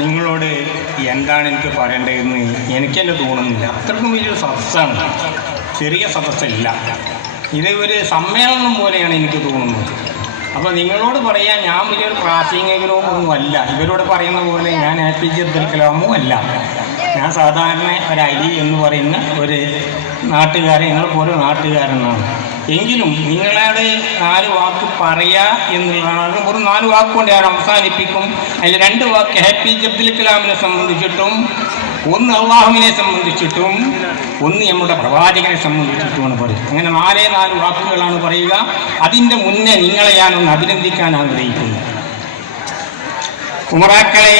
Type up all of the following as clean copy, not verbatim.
നിങ്ങളോട് എന്താണ് എനിക്ക് പറയേണ്ടതെന്ന് എനിക്കെന്നെ തോന്നുന്നില്ല. അത്രക്കും വലിയൊരു സദസ്സാണ്, ചെറിയ സദസ്സല്ല. ഇത് ഒരു സമ്മേളനം പോലെയാണ് എനിക്ക് തോന്നുന്നത്. അപ്പോൾ നിങ്ങളോട് പറയാൻ ഞാൻ വലിയൊരു പ്രാസംഗികനോ ഒന്നുമല്ല. ഇവരോട് പറയുന്ന പോലെ ഞാൻ APJ അബ്ദുൽ കലാമോ അല്ല. ഞാൻ സാധാരണ ഒരു അലി എന്ന് പറയുന്ന ഒരു നാട്ടുകാരൻ, നിങ്ങളെപ്പോലെ നാട്ടുകാരനാണ്. എങ്കിലും നിങ്ങളോട് 4 വാക്ക് പറയുക എന്നുള്ളതാണ്. ഒരു 4 വാക്കുകൊണ്ട് ഞാൻ അവസാനിപ്പിക്കും. അതിൽ 2 വാക്ക് APJ അബ്ദുൽ കലാമിനെ സംബന്ധിച്ചിട്ടും, 1 അള്ളാഹുവിനെ സംബന്ധിച്ചിട്ടും, 1 നമ്മുടെ പ്രവാചകനെ സംബന്ധിച്ചിട്ടുമാണ് പറയും. അങ്ങനെ 4 വാക്കുകളാണ് പറയുക. അതിൻ്റെ മുന്നേ നിങ്ങളെ ഞാനൊന്ന് അഭിനന്ദിക്കാൻ ആഗ്രഹിക്കുന്നു. ഉമറാക്കളെ,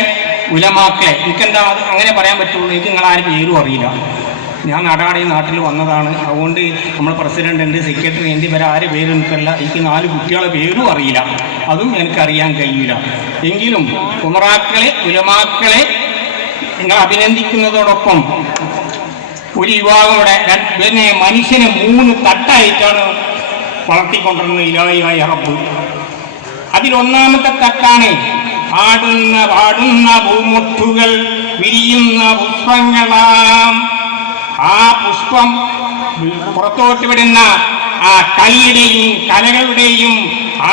ഉലമാക്കളെ, എനിക്കെന്താ അങ്ങനെ പറയാൻ പറ്റുള്ളൂ. എനിക്ക് നിങ്ങളാരും പേരും അറിയില്ല. ഞാൻ നാട്ടിൽ വന്നതാണ്. അതുകൊണ്ട് നമ്മൾ പ്രസിഡന്റ് ഉണ്ട്, സെക്രട്ടറി ഉണ്ട്, ഇവരെ ആരും പേര് എനിക്കല്ല. എനിക്ക് 4 കുട്ടികളെ പേരും അറിയില്ല, അതും എനിക്കറിയാൻ കഴിയില്ല. എങ്കിലും ഉമറാക്കളെ, ഉലമാക്കളെ നിങ്ങൾ അഭിനന്ദിക്കുന്നതോടൊപ്പം ഒരു യുവാക്കളുടെ മനുഷ്യനെ 3 തട്ടായിട്ടാണ് വളർത്തിക്കൊണ്ടിരുന്നത് ഇലാഹിയായ റബ്ബ്. അതിലൊന്നാമത്തെ തട്ടാണ് ആടുന്ന പാടുന്ന ഭൂമുട്ടുകൾ വിരിയുന്ന പുഷ്പങ്ങളാം. ആ പുഷ്പം പുറത്തോട്ട് വിടുന്ന ആ കളിയുടെയും കലകളുടെയും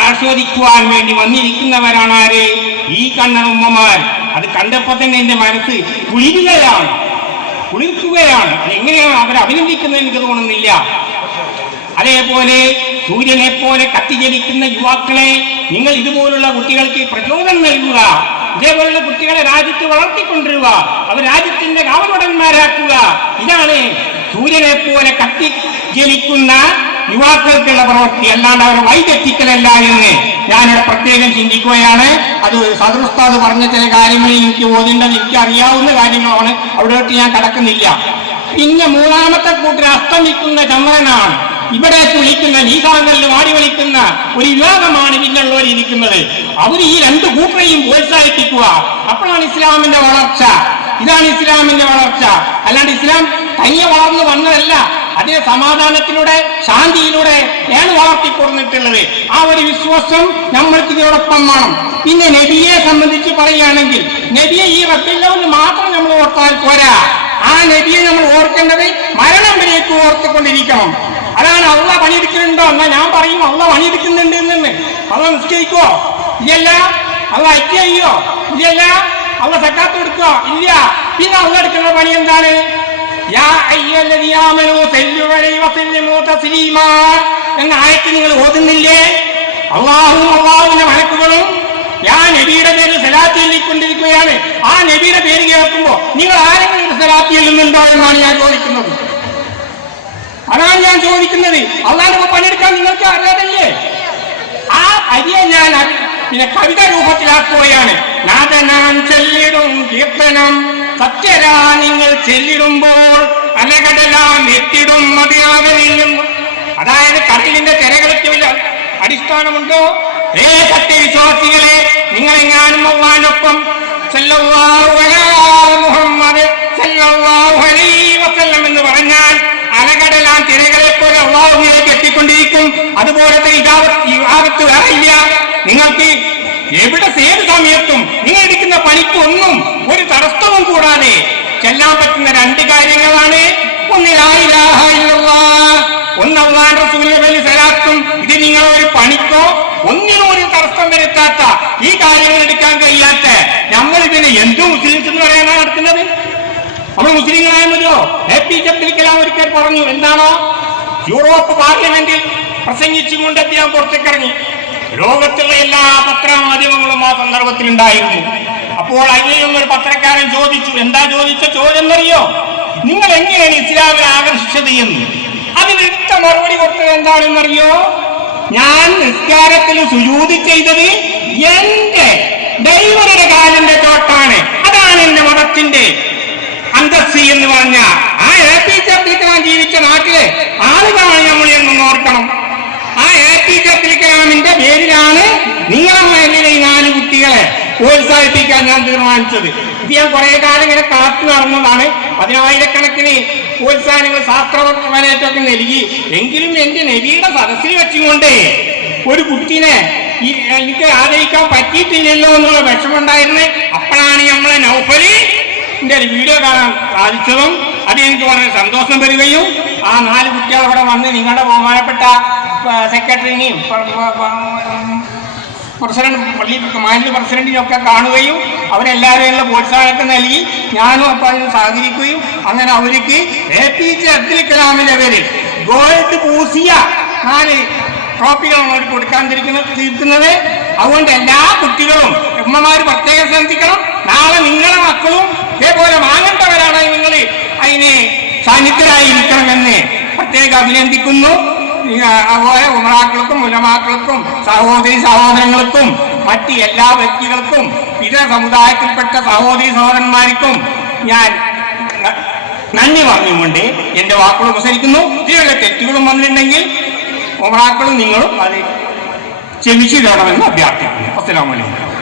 ആസ്വദിക്കുവാൻ വേണ്ടി വന്നിരിക്കുന്നവരാണ് ആര്? ഈ കണ്ണ ഉമ്മമാർ. അത് കണ്ടപ്പോൾ തന്നെ എൻ്റെ മനസ്സ് കുളിർക്കുകയാണ്. എങ്ങനെയാണ് അവരെ അഭിനന്ദിക്കുന്നത് എനിക്ക് തോന്നുന്നില്ല. അതേപോലെ സൂര്യനെ പോലെ കത്തിജലിക്കുന്ന യുവാക്കളെ, നിങ്ങൾ ഇതുപോലുള്ള കുട്ടികൾക്ക് പ്രചോദനം നൽകുക. ഇതേപോലുള്ള കുട്ടികളെ രാജ്യത്ത് വളർത്തിക്കൊണ്ടിരുക, അവർ രാജ്യത്തിന്റെ കാവൽഭടന്മാരാക്കുക. ഇതാണ് സൂര്യനെ പോലെ കത്തിജലിക്കുന്ന യുവാക്കൾക്കുള്ള പ്രവൃത്തി, അല്ലാണ്ട് അവർ വൈദഗ്ധിക്കലല്ല എന്ന് ഞാനിവിടെ പ്രത്യേകം ചിന്തിക്കുകയാണ്. അത് സദർ ഉസ്താദ് പറഞ്ഞ ചില കാര്യങ്ങൾ എനിക്ക് ഓതേണ്ടത്, എനിക്ക് അറിയാവുന്ന കാര്യങ്ങളാണ്, അവിടോട്ട് ഞാൻ കടക്കുന്നില്ല. പിന്നെ 3ാമത്തെ കൂട്ടർ അസ്തമിക്കുന്ന ചന്ദ്രനാണ്. ഇവിടെ വിളിക്കുന്ന നീസാങ്കലിൽ വാടി വിളിക്കുന്ന ഒരു വിഭാഗമാണ് പിന്നുള്ളവർ ഇരിക്കുന്നത്. അവർ ഈ 2 കൂട്ടരെയും പ്രോത്സാഹിപ്പിക്കുക. അപ്പോഴാണ് ഇസ്ലാമിന്റെ വളർച്ച. ഇതാണ് ഇസ്ലാമിന്റെ വളർച്ച. അല്ലാണ്ട് ഇസ്ലാം തനിയെ വളർന്നു വന്നതല്ല, അതേ സമാധാനത്തിലൂടെ ശാന്തിയിലൂടെ ആണ് വളർത്തിക്കൊടുത്തിട്ടുള്ളത്. ആ ഒരു വിശ്വാസം നമ്മൾക്ക് ഇതിനോടൊപ്പം വേണം. പിന്നെ നബിയെ സംബന്ധിച്ച് പറയുകയാണെങ്കിൽ, നബിയെ ഈ റബ്ബിൽ മാത്രം നമ്മൾ ഓർത്താൽ പോരാ. ആ നബിയെ നമ്മൾ ഓർക്കേണ്ടത് മരണം വരേക്ക് ഓർത്തുകൊണ്ടിരിക്കണം. അതാണ് അള്ളാഹ് പണിയെടുക്കുന്നുണ്ടോ എന്നാൽ ഞാൻ പറയും അള്ളാഹ് പണിയെടുക്കുന്നുണ്ട് എന്ന്. അള്ളാഹ് നിശ്ചയിക്കോ? ഇല്ല. അള്ളാഹ് ഐക്യ ചെയ്യോ? ഇല്ല. അള്ളാഹ് സക്കാത്ത് കൊടുക്കോ? ഇല്ല. പിന്നെ അള്ളാഹ് എടുക്കുന്ന പണി എന്താണ്? എന്ന ആയത്ത് നിങ്ങൾ ഓതുന്നില്ലേ? അള്ളാഹുവിന്റെ മലക്കുകളും ഞാൻ നബിയുടെ പേര് സലാത്ത് ചൊല്ലിക്കൊണ്ടിരിക്കുകയാണ്. ആ നബിയുടെ പേര് കേൾക്കുമ്പോ നിങ്ങൾ ആരെങ്കിലും സലാത്ത് ചൊല്ലുന്നുണ്ടോ എന്നാണ് ഞാൻ ചോദിക്കുന്നത്. അതാണ് ഞാൻ ചോദിക്കുന്നത്. അള്ളാഹുവിനെ പണിയെടുക്കാൻ നിങ്ങൾക്ക് അറിയാതല്ലേ? ആ അരിയെ ഞാൻ പിന്നെ കവിത രൂപത്തിലാക്കുകയാണ്. നാഥനാൻ ചെല്ലിടും കീർത്തനം സത്യരാ നിങ്ങൾ ചെല്ലിടുമ്പോൾ അലകടലാം എത്തിടും മതിയാകലിൽ നിന്നും. അതായത് കടലിന്റെ തിരകൾക്ക് വല്ല അടിസ്ഥാനമുണ്ടോ? സത്യവിശ്വാസികളെ, നിങ്ങളെങ്ങാനും അള്ളാഹിനൊപ്പം സല്ലല്ലാഹു അലാ മുഹമ്മദ് സല്ലല്ലാഹു അലൈഹി വസല്ലം എന്ന് പറഞ്ഞാൽ അലകടലാം തിരകളെ പോലെ അള്ളാഹുവിലേക്ക് എത്തിക്കൊണ്ടിരിക്കും. അതുപോലത്തെ ഇബാദത്ത് വേറെ ഇല്ല. നിങ്ങൾക്ക് എവിടെ ഏത് സമയത്തും നിങ്ങൾ എടുക്കുന്ന പണിക്കൊന്നും ഒരു തടസ്സവും കൂടാതെ ചെല്ലാൻ പറ്റുന്ന 2 കാര്യങ്ങളാണ്. ഒന്ന് ലാ ഇലാഹ ഇല്ലല്ലാഹ്, ഒന്ന് അല്ലാഹുവിന്റെ റസൂലിന്റെ പേരിൽ സലാത്തും. ഇത് നിങ്ങൾ ഒരു പണിക്കോ ഒന്നിനും ഒരു തടസ്സം വരുത്താത്ത, ഈ കാര്യങ്ങൾ എടുക്കാൻ കഴിയാത്ത നമ്മൾ ഇതിനെ എന്ത് മുസ്ലിംസ് എന്ന് പറയാനാണ് നടക്കുന്നത്? നമ്മൾ മുസ്ലിങ്ങളായ മതിയോ? APJ അബ്ദുൽ കലാം ഒരിക്കൽ പറഞ്ഞു, എന്താണോ യൂറോപ്പ് പാർലമെന്റിൽ പ്രസംഗിച്ചുകൊണ്ട് അദ്ദേഹം പുറത്തേക്കിറങ്ങി. ലോകത്തുള്ള എല്ലാ പത്രമാധ്യമങ്ങളും ആ സന്ദർഭത്തിൽ ഉണ്ടായിരുന്നു. അപ്പോൾ അതിൽ ഒരു പത്രക്കാരൻ ചോദിച്ചു, എന്താ ചോദിച്ച ചോദ്യം എന്നറിയോ? നിങ്ങൾ എങ്ങനെയാണ് ഇസ്ലാമിനെ ആകർഷിച്ചത് എന്ന്. അതിനെടുത്ത മറുപടി കൊടുത്തത് എന്താണെന്നറിയോ? ഞാൻ നിസ്കാരത്തിൽ സുജൂദ് ചെയ്തത് എന്റെ ദൈവരുടെ കാലിന്റെ ചോട്ടാണ്, അതാണ് എന്റെ മതത്തിന്റെ അന്തസ്സ് എന്ന് പറഞ്ഞ ആ APJ അബ്ദുൽ കലാം ജീവിച്ച നാട്ടിലെ ആളുകളാണ് നമ്മൾ എന്ന് ഓർക്കണം. ആ APJ അബ്ദുൽ കലാമിന്റെ പേരിലാണ് നിങ്ങളെ മേലിലെ ഈ 4 കുട്ടികളെ പ്രോത്സാഹിപ്പിക്കാൻ ഞാൻ തീരുമാനിച്ചത്. ഇത് ഞാൻ കുറെ കാലം ഇങ്ങനെ കാത്തു നടന്നതാണ്. 10,000-കണക്കിന് പ്രോത്സാഹനങ്ങൾ ശാസ്ത്രപരമായിട്ടൊക്കെ നൽകി. എങ്കിലും എന്റെ നബിയുടെ സദസ്സിൽ വെച്ചുകൊണ്ട് ഒരു കുട്ടീനെ എനിക്ക് ആദരിക്കാൻ പറ്റിയിട്ടില്ലല്ലോ എന്നുള്ള വിഷമുണ്ടായിരുന്നേ. അപ്പോഴാണ് നമ്മളെ നൗഫലിന്റെ ഒരു വീഡിയോ കാണാൻ സാധിച്ചതും അത് എനിക്ക് വളരെ സന്തോഷം വരികയും ആ 4 കുട്ടികൾ അവിടെ വന്ന് നിങ്ങളുടെ ബഹുമാനപ്പെട്ട സെക്രട്ടറിനെയും പ്രസിഡന്റ് പള്ളി മാനേജ് പ്രസിഡന്റിനൊക്കെ കാണുകയും അവരെല്ലാവരെയുള്ള പ്രോത്സാഹനമൊക്കെ നൽകി. ഞാനും അപ്പോൾ അതിന് സഹകരിക്കുകയും അങ്ങനെ അവർക്ക് APJ അബ്ദുൽ കലാമിന്റെ പേരിൽ ഗോൾഡ് പൂസിയ 4 ട്രോഫികളാണ് അവർ കൊടുക്കാൻ തീർക്കുന്നത്. അതുകൊണ്ട് എല്ലാ കുട്ടികളും ഉമ്മമാർ പ്രത്യേകം ശ്രദ്ധിക്കണം. നാളെ നിങ്ങളുടെ മക്കളും ഇതേപോലെ വാങ്ങേണ്ടവരാണ്. നിങ്ങൾ അതിന് സാന്നിധ്യരായിരിക്കണമെന്ന് പ്രത്യേകം അഭിനന്ദിക്കുന്നു. അതുപോലെ ഉമറാക്കൾക്കും ഉലമാക്കൾക്കും സഹോദരങ്ങൾക്കും മറ്റ് എല്ലാ വ്യക്തികൾക്കും ഇതര സമുദായത്തിൽപ്പെട്ട സഹോദരി സഹോദരന്മാർക്കും ഞാൻ നന്ദി പറഞ്ഞുകൊണ്ട് എന്റെ വാക്കുകൾ ഉപസരിക്കുന്നു. ഇതിലുള്ള തെറ്റുകളും വന്നിട്ടുണ്ടെങ്കിൽ ഉമറാക്കളും നിങ്ങളും അത് ക്ഷമിച്ചു തരണമെന്ന് അഭ്യർത്ഥിക്കുന്നു. അസ്സലാമു അലൈക്കും.